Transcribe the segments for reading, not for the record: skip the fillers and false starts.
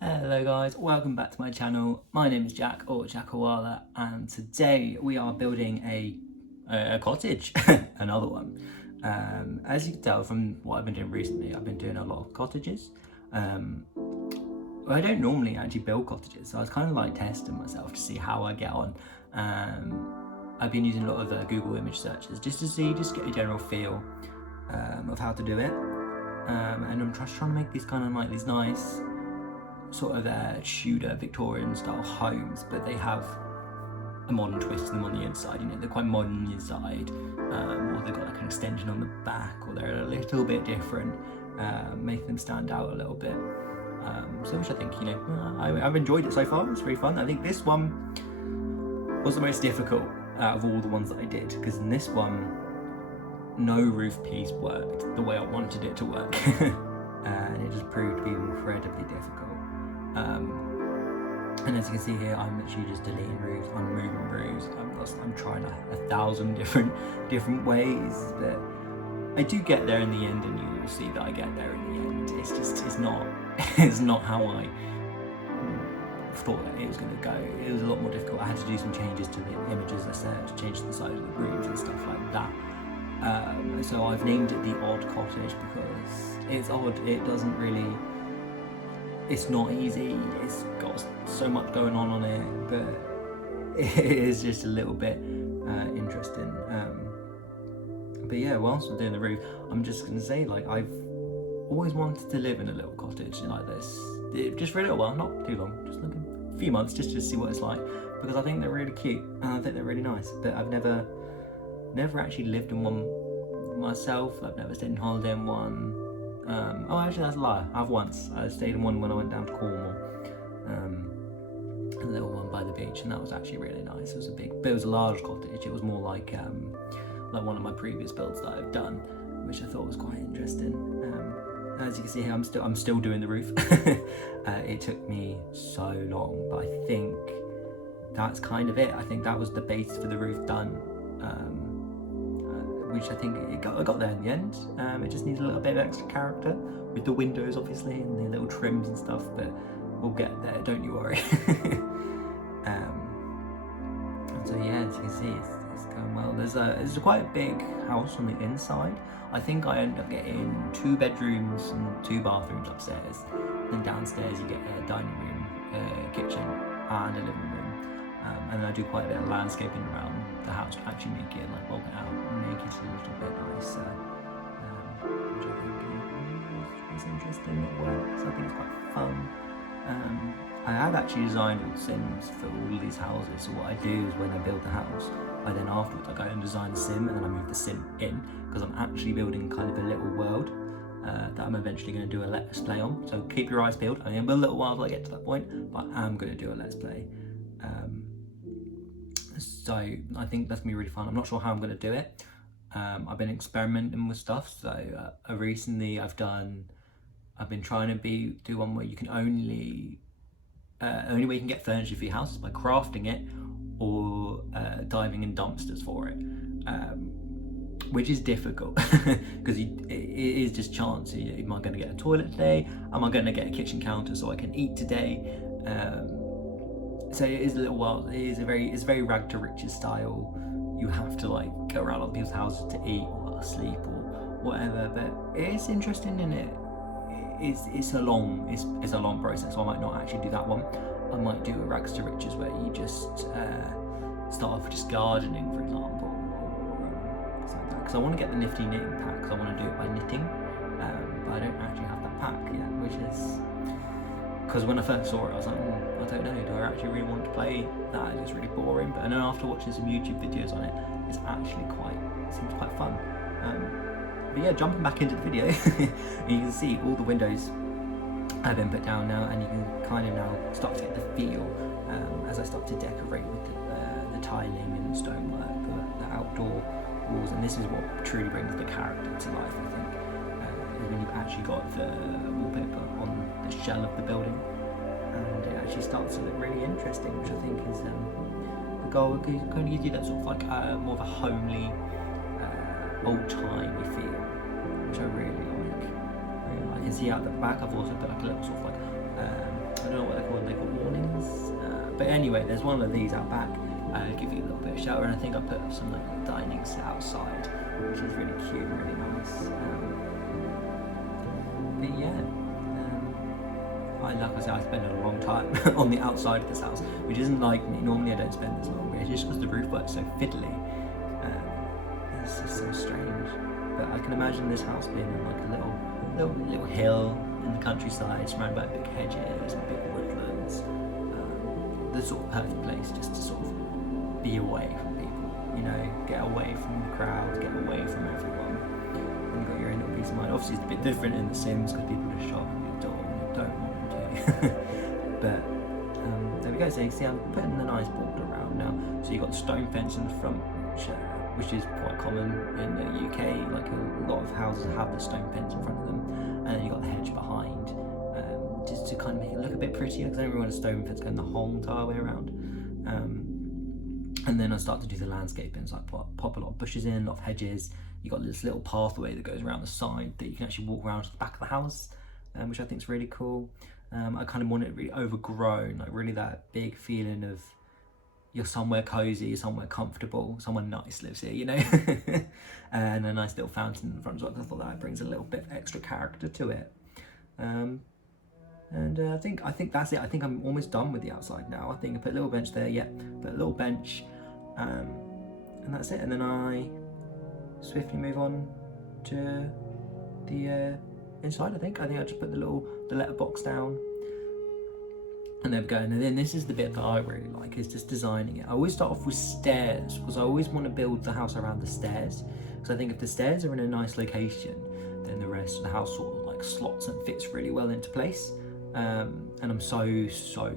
Hello guys, welcome back to my channel. My name is Jack, or Jackoala, and today we are building a cottage, another one. As you can tell from what I've been doing recently, I've been doing a lot of cottages. I don't normally actually build cottages, so I was kind of like testing myself to see how I get on. I've been using a lot of Google image searches just to get a general feel of how to do it. And I'm just trying to make these kind of like these nice sort of Tudor Victorian style homes, but they have a modern twist to them on the inside. You know, they're quite modern on the inside, or they've got like an extension on the back, or they're a little bit different, making them stand out a little bit. So which I think, you know, I've enjoyed it so far. It's really fun. I think this one was the most difficult out of all the ones that I did, because in this one no roof piece worked the way I wanted it to work. And it just proved to be incredibly difficult. And as you can see here, I'm literally just deleting roofs, I'm moving roofs, I'm trying 1,000 different ways, but I do get there in the end, and you will see that I get there in the end. It's not how I thought that it was going to go. It was a lot more difficult. I had to do some changes to the images I searched, change the size of the roofs and stuff like that. So I've named it the Odd Cottage because it's odd. It doesn't really, it's not easy, it's got so much going on it, but it is just a little bit interesting. But yeah, whilst we're doing the roof, I'm just going to say, like, I've always wanted to live in a little cottage like this, just for a little while, not too long, just like a few months, just to see what it's like, because I think they're really cute and I think they're really nice, but I've never actually lived in one myself. I've never stayed on holiday in one. Oh, actually, that's a lie. I've once. I stayed in one when I went down to Cornwall, a little one by the beach, and that was actually really nice. It was but it was a large cottage. It was more like one of my previous builds that I've done, which I thought was quite interesting. As you can see here, I'm still doing the roof. It took me so long, but I think that's kind of it. I think that was the base for the roof done. Which I think I got there in the end. It just needs a little bit of extra character with the windows, obviously, and the little trims and stuff, but we'll get there, don't you worry. So yeah, as you can see, it's going well. There's quite a big house on the inside. I think I ended up getting 2 bedrooms and 2 bathrooms upstairs. Then downstairs you get a dining room, kitchen, and a living room. And then I do quite a bit of landscaping around the house to actually make it, like, bulk it out and make it a little bit nicer, which I think is interesting. It works. I think it's quite fun. I have actually designed all the sims for all of these houses. So what I do is when I build the house, I then afterwards I go and design the sim, and then I move the sim in, because I'm actually building kind of a little world that I'm eventually going to do a let's play on. So keep your eyes peeled. I am a little while till I get to that point, but I am going to do a let's play. So I think that's gonna be really fun. I'm not sure how I'm gonna do it. I've been experimenting with stuff. So recently I've been trying to do one where you can only way you can get furniture for your house is by crafting it or diving in dumpsters for it, which is difficult because it is just chance. Am I going to get a toilet today? Am I going to get a kitchen counter so I can eat today? So it is a little wild. It's very rag to riches style. You have to like go around other people's houses to eat or sleep or whatever. But it's interesting, and it's a long process. So I might not actually do that one. I might do a rags to riches where you just start off with just gardening, for example, or something like that. Because I want to get the nifty knitting pack. Because I want to do it by knitting, but I don't actually have that pack yet, which is. Because when I first saw it, I was like, I don't know, do I actually really want to play that? It's really boring. But and then after watching some YouTube videos on it, it's actually seems quite fun. But yeah, jumping back into the video, you can see all the windows have been put down now, and you can kind of now start to get the feel as I start to decorate with the tiling and stonework, the outdoor walls, and this is what truly brings the character to life, I think. When you've actually got the wallpaper on the shell of the building, and it actually starts to look really interesting, which I think is the goal. It kind of gives you that sort of like more of a homely, old-timey feel, which I really like. I can see out the back I've also put like a little sort of like I don't But anyway, there's one of these out back. Give you a little bit of shelter, and I think I put some like dining set outside, which is really cute and really nice. But yeah, like I said, I spend a long time on the outside of this house, which isn't like me. Normally I don't spend this long, it's just because the roof works so fiddly. It's just so strange. But I can imagine this house being in like a little hill in the countryside, surrounded by big hedges and big woodlands. The sort of perfect place just to sort of be away from people, you know, get away from the crowd, get away from everyone, and you've got your own little peace of mind. Obviously it's a bit different in The Sims because people just shop at your door and you don't want them to. But there we go. So you can see I'm putting a nice border around now. So you've got the stone fence in the front, which is quite common in the UK. Like a lot of houses have the stone fence in front of them, and then you've got the hedge behind, just to kind of make it look a bit prettier, because I don't really want a stone fence going the whole entire way around. And then I start to do the landscaping, so I pop a lot of bushes in, a lot of hedges. You've got this little pathway that goes around the side that you can actually walk around to the back of the house, which I think is really cool. I kind of want it really overgrown, like really that big feeling of you're somewhere cozy, somewhere comfortable, someone nice lives here, you know. And a nice little fountain in the front as well, because I thought that brings a little bit of extra character to it. And I think that's it. I think I'm almost done with the outside now. I think I put a little bench there, put a little bench, and that's it. And then I swiftly move on to the inside. I think I just put the letterbox down, and there we go. And then this is the bit that I really like, is just designing it. I always start off with stairs, because I always want to build the house around the stairs, because I think if the stairs are in a nice location, then the rest of the house sort of like slots and fits really well into place. And I'm so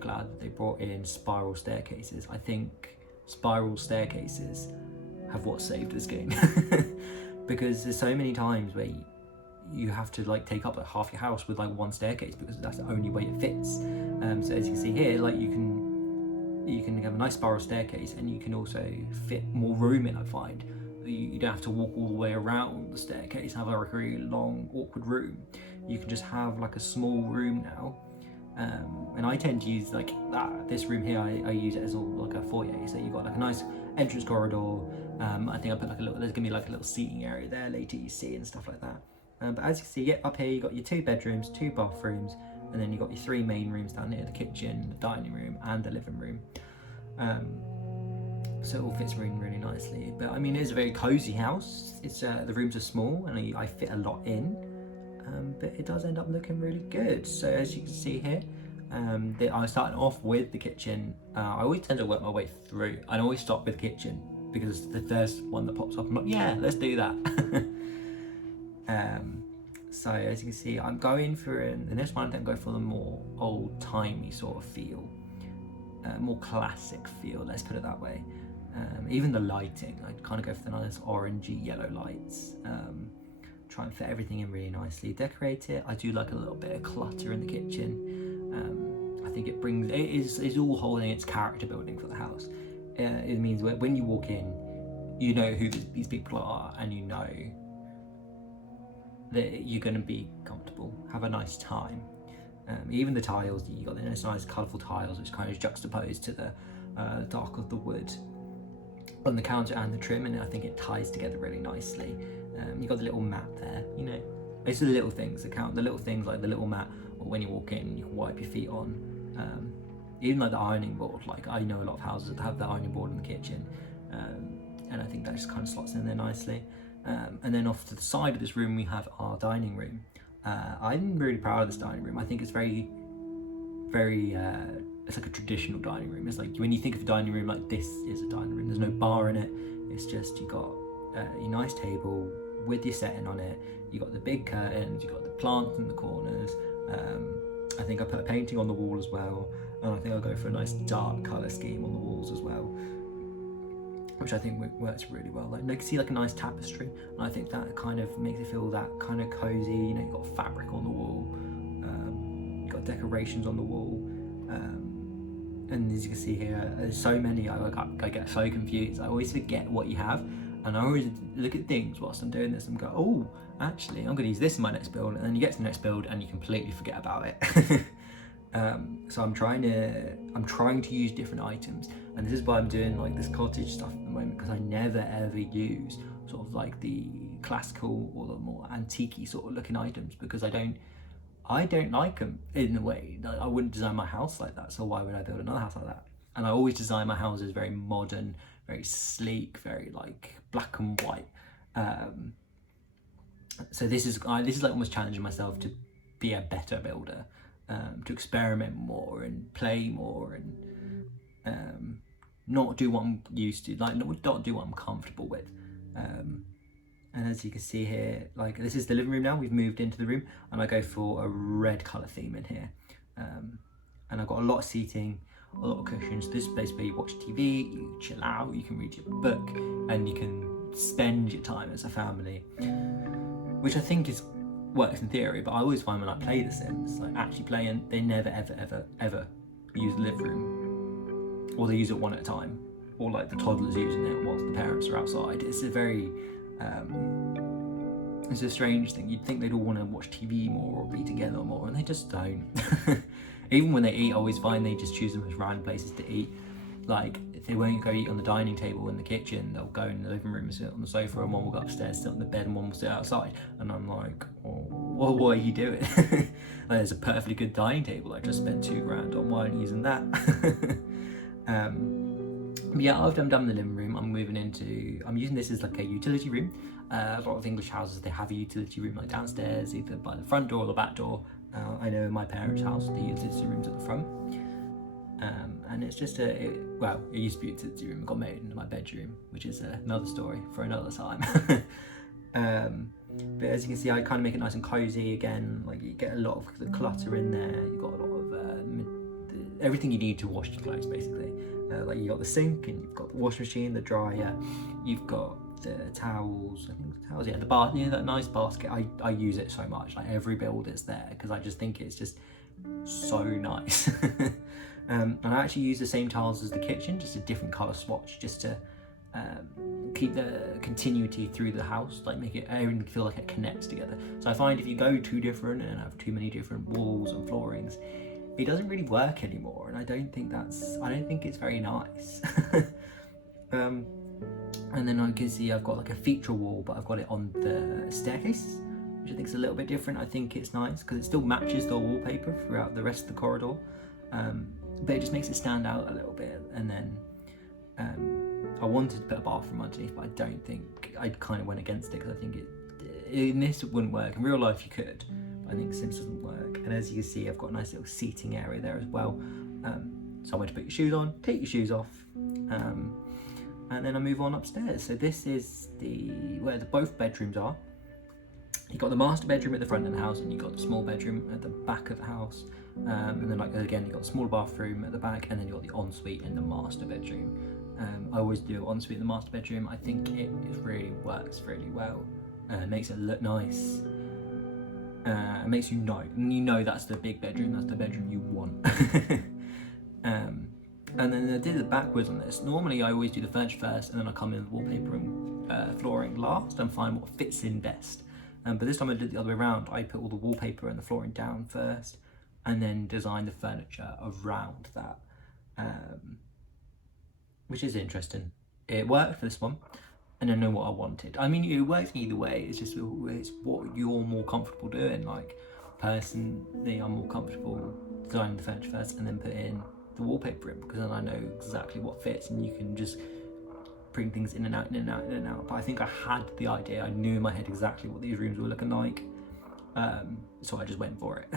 glad that they brought in spiral staircases. I think spiral staircases have what saved this game. Because there's so many times where you have to like take up like half your house with like one staircase, because that's the only way it fits. So as you can see here, like you can have a nice spiral staircase, and you can also fit more room in. I find you don't have to walk all the way around the staircase and have a really long awkward room. You can just have like a small room now, and I tend to use like this room here. I use it as like a foyer. So you've got like a nice entrance corridor. I think I put like there's gonna be like a little seating area there later, you see, and stuff like that. But as you can see, up here you've got your 2 bedrooms, 2 bathrooms, and then you've got your 3 main rooms down here: the kitchen, the dining room, and the living room. So it all fits really nicely. But I mean, it is a very cozy house. It's the rooms are small, and I fit a lot in. But it does end up looking really good. So as you can see here, I started off with the kitchen. I always tend to work my way through. I always stop with the kitchen, because the first one that pops up, I'm like, yeah, let's do that. So as you can see, I'm going for in this one, I think I'm going for the more old-timey sort of feel, more classic feel, let's put it that way. Even the lighting, I kind of go for the nice orangey yellow lights. Try and fit everything in really nicely, decorate it. I do like a little bit of clutter in the kitchen. I think it's all holding its character building for the house. It means when you walk in, you know who these people are, and you know that you're going to be comfortable, have a nice time. Even the tiles, you got the nice colourful tiles which kind of juxtaposed to the dark of the wood on the counter and the trim, and I think it ties together really nicely. You've got the little mat there, you know, those are the little things that count. The little things like the little mat, or when you walk in you can wipe your feet on. Even like the ironing board, like I know a lot of houses that have the ironing board in the kitchen, and I think that just kind of slots in there nicely. And then off to the side of this room we have our dining room. I'm really proud of this dining room. I think it's very it's like a traditional dining room. It's like when you think of a dining room, like this is a dining room. There's no bar in it. It's just you got your nice table with your setting on it. You got the big curtains. You got the plants in the corners. I think I put a painting on the wall as well, and I think I'll go for a nice dark colour scheme on the walls as well, which I think works really well. Like you can see like a nice tapestry, and I think that kind of makes it feel that kind of cozy. You know, you've got fabric on the wall, you've got decorations on the wall, and as you can see here, there's so many. I get so confused. I always forget what you have, and I always look at things whilst I'm doing this and go, oh, actually, I'm going to use this in my next build, and then you get to the next build and you completely forget about it. So I'm trying to use different items, and this is why I'm doing like this cottage stuff at the moment, because I never ever use sort of like the classical or the more antique-y sort of looking items, because I don't like them in a way. I wouldn't design my house like that, so why would I build another house like that? And I always design my houses very modern, very sleek, very like black and white. So this is like almost challenging myself to be a better builder, to experiment more and play more, and not do what I'm used to, like not do what I'm comfortable with. And as you can see here, like this is the living room now. We've moved into the room, and I go for a red colour theme in here. And I've got a lot of seating, a lot of cushions. This is place where you watch TV, you chill out, you can read your book, and you can spend your time as a family, which I think works in theory, but I always find when I play The Sims, like actually playing, they never ever use the living room, or they use it one at a time, or like the toddler's using it whilst the parents are outside. It's a very it's a strange thing. You'd think they'd all want to watch TV more or be together more, and they just don't. Even when they eat, I always find they just choose them as random places to eat. Like, if they won't go eat on the dining table in the kitchen, they'll go in the living room and sit on the sofa, and one will go upstairs, sit on the bed, and one will sit outside. And I'm like, oh, well, what are you doing? Like, there's a perfectly good dining table I just spent $2,000 on. Why aren't you using that? But yeah, after I'm done with the living room, I'm using this as like a utility room. A lot of English houses, they have a utility room like downstairs, either by the front door or the back door. I know in my parents' house, the utility room's at the front. And it's just it used to be a utility room. It got made into my bedroom, which is another story for another time. But as you can see, I kind of make it nice and cozy again. Like, you get a lot of the clutter in there. You've got a lot of everything you need to wash your clothes, basically. Like, you got the sink, and you've got the washing machine, the dryer, you've got the towels, the bath, that nice basket. I use it so much. Like, every build is there, because I just think it's just so nice. And I actually use the same tiles as the kitchen, just a different colour swatch, just to keep the continuity through the house, like make everything feel like it connects together. So I find if you go too different and have too many different walls and floorings, it doesn't really work anymore, and I don't think it's very nice. And then I can see I've got like a feature wall, but I've got it on the staircase, which I think is a little bit different. I think it's nice because it still matches the wallpaper throughout the rest of the corridor, but it just makes it stand out a little bit. And then I wanted to put a bathroom underneath, but I don't think, I kind of went against it, because I think in this it wouldn't work. In real life you could, but I think Sims doesn't work. And as you can see, I've got a nice little seating area there as well. Somewhere to put your shoes on, take your shoes off, and then I move on upstairs. So this is where both bedrooms are. You've got the master bedroom at the front of the house, and you've got the small bedroom at the back of the house. And then, like, again, you've got the smaller bathroom at the back, and then you've got the ensuite in the master bedroom. I always do ensuite in the master bedroom. I think it really works really well. It makes it look nice. It makes you know that's the big bedroom, that's the bedroom you want. And then I did it backwards on this. Normally I always do the furniture first, and then I come in with wallpaper and flooring last, and find what fits in best. But this time I did it the other way around. I put all the wallpaper and the flooring down first, and then design the furniture around that, which is interesting. It worked for this one, and I know what I wanted. I mean, it works either way. It's just it's what you're more comfortable doing. Like, personally, I'm more comfortable designing the furniture first and then put in the wallpaper in, because then I know exactly what fits, and you can just bring things in and out, in and out, in and out. But I think I had the idea. I knew in my head exactly what these rooms were looking like, so I just went for it.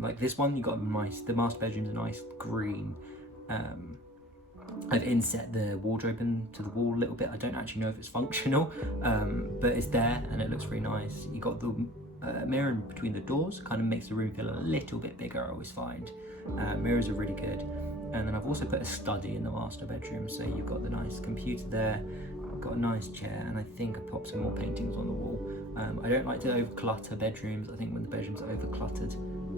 Like this one, you got the master bedroom's a nice green. I've inset the wardrobe into the wall a little bit. I don't actually know if it's functional, but it's there and it looks really nice. You got the mirror in between the doors, kind of makes the room feel a little bit bigger, I always find. Mirrors are really good. And then I've also put a study in the master bedroom, so you've got the nice computer there, I've got a nice chair, and I think I popped some more paintings on the wall. I don't like to over-clutter bedrooms. I think when the bedrooms are over-cluttered,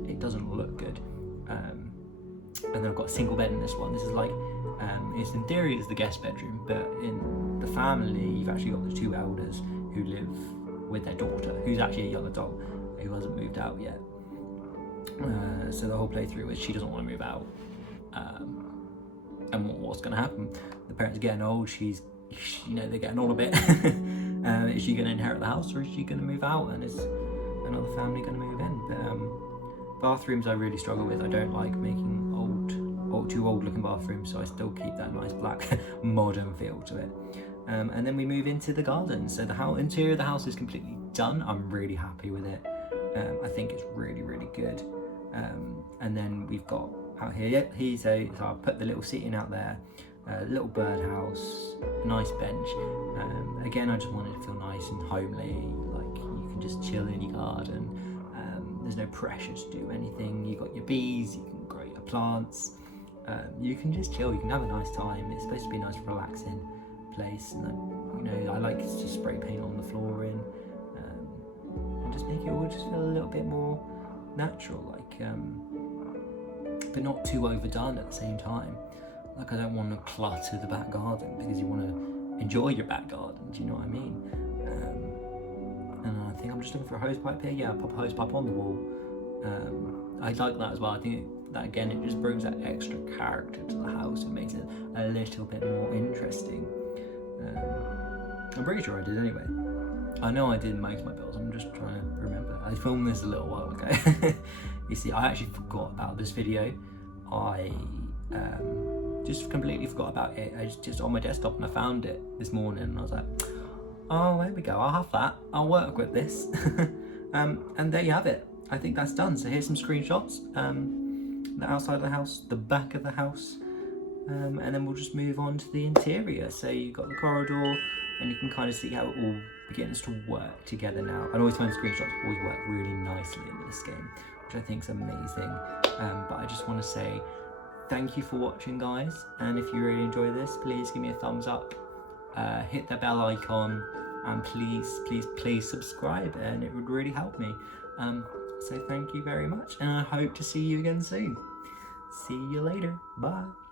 it doesn't look good. And then I've got a single bed in this one. This is like, it's in theory it's the guest bedroom, but in the family you've actually got the two elders who live with their daughter, who's actually a young adult, who hasn't moved out yet. So the whole playthrough is she doesn't want to move out. And what's going to happen? The parents are getting old. They're getting old a bit. Is she going to inherit the house, or is she going to move out? And is another family going to move in? But bathrooms I really struggle with. I don't like making too old looking bathrooms, so I still keep that nice black modern feel to it. And then we move into the garden. So the interior of the house is completely done. I'm really happy with it. I think it's really, really good. And then we've got out here, so I'll put the little seating out there, a little birdhouse, a nice bench. Again, I just wanted to feel nice and homely, like you can just chill in your garden. There's no pressure to do anything. You got your bees, you can grow your plants. You can just chill, you can have a nice time. It's supposed to be a nice relaxing place, and I like to spray paint on the flooring, and just make it all just feel a little bit more natural, but not too overdone at the same time. Like, I don't want to clutter the back garden, because you want to enjoy your back garden, do you know what I mean? And I think I'm just looking for a hose pipe here. Yeah, I'll pop a hose pipe on the wall. I like that as well. I think that, again, it just brings that extra character to the house. It makes it a little bit more interesting. I'm pretty sure I did anyway. I know I did most of my builds. I'm just trying to remember. I filmed this a little while ago. You see, I actually forgot about this video. I just completely forgot about it. I was just on my desktop and I found it this morning and I was like, oh, there we go. I'll have that. I'll work with this. And there you have it. I think that's done. So here's some screenshots. The outside of the house, the back of the house, and then we'll just move on to the interior. So you've got the corridor, and you can kind of see how it all begins to work together now. I always find screenshots always work really nicely in this game, which I think is amazing. But I just want to say thank you for watching, guys, and if you really enjoy this, please give me a thumbs up, hit the bell icon, and please subscribe, and it would really help me. So thank you very much, and I hope to see you again soon. See you later. Bye.